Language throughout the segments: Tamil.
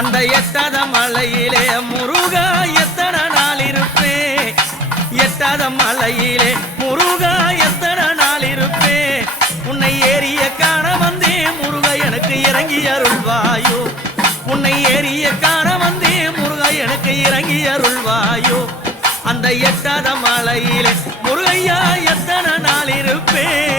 அந்த எட்டாத மலையிலே முருகா எத்தனை நாள் இருப்பேன், எட்டாத மலையிலே முருகா எத்தனை நாள் இருப்பேன். உன்னை ஏறிய காண வந்தே முருகா எனக்கு இறங்கி அருள்வாயோ, உன்னை ஏறிய காண வந்தே முருகா எனக்கு இறங்கி அருள்வாயோ. அந்த எட்டாத மலையிலே முருகையா எத்தனை நாள் இருப்பேன்.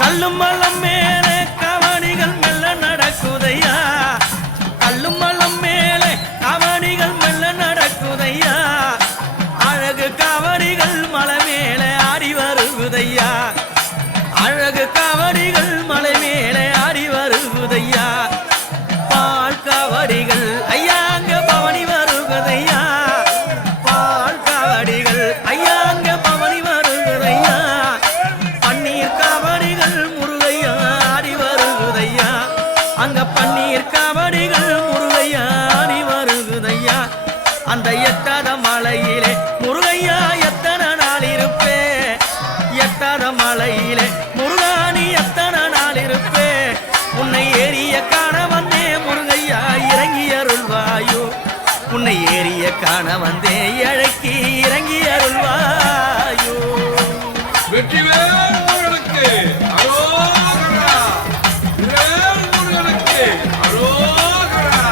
கல்லும் மலம் மேலே கவனிகள் மெல்ல நடக்குதையா, கல்லும் மலம் மேலே கவனிகள் மெல்ல நடக்குதையா. அழகு கவனிகள் மலை மேலே ஆடி வருகுதையா, அழகு கவனிகள் மலை மேலே ஆடி வருகுதையா. பால் கவடிகள் ஐயா அங்க பவனி வருகுதையா, பால் கவடிகள் ஐயா அங்க பவனி வருகுதையா. பன்னீர் கவடிகள் முருகையா ஆடி வருகுதையா, அங்க பன்னீர் கவடிகள் முருகையா ஆடி வருகுதையா. அந்த எட்டாத மலையிலே முருகையா எத்தனை நாள் இருப்பே, எட்டாத மலையிலே முருகானி எத்தனை நாள் இருப்பே. உன்னை ஏறிய காண வந்தே முருகையா இறங்கி அருள்வாயோ, உன்னை ஏறிய காண வந்தே இழைக்கி இறங்கி அருள்வாயோ. வெற்றிவேல் முருகனுக்கு அரோகரா, வேல் முருகனுக்கு அரோகரா.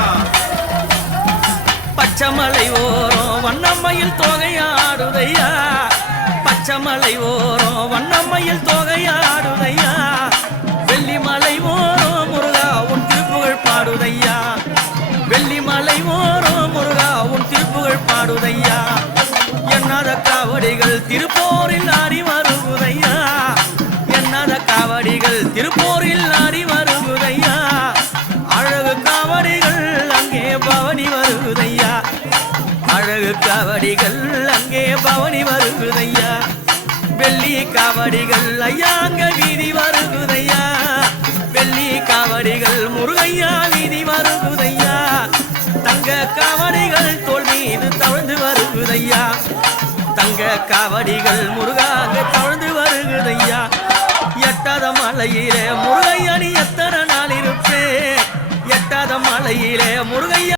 பச்சமலை ஓரம் வண்ணம்மையில் தொகையாடுதையா, பச்சமலை ஓரம் வண்ணம்மையில் தொகையாடுதையா. வெள்ளிமலை ஓரம் முருகா உன் திருப்புகழ் பாடுதையா, வெள்ளிமலை ஓரம் முருகா உன் திருப்புகழ் பாடுதையா. எண்ணாத காவடிகள் திருப்போரில் ஆடி வருகுதையா, எண்ணாத காவடிகள் திருப்போரில் ஆடி வருகுதையா. அழகு காவடிகள் அங்கே பவனி வருகுதையா, அழகு காவடிகள் அங்கே பவனி வருகுதையா. வெள்ளி காவடிகள் ஐயா அங்க வீதி வருகுதையா, வெள்ளி காவடிகள் முருகையா வீதி வருகுதையா. தங்க காவடிகள் தோல் மீது தவழ்ந்து வருகுதையா, தங்க காவடிகள் முருகா அங்க தவழ்ந்து வருகுதையா. எட்டாத மலையிலே முருகையா நீ எத்தனை நாள் இருப்பே, எட்டாத மலையிலே முருகையா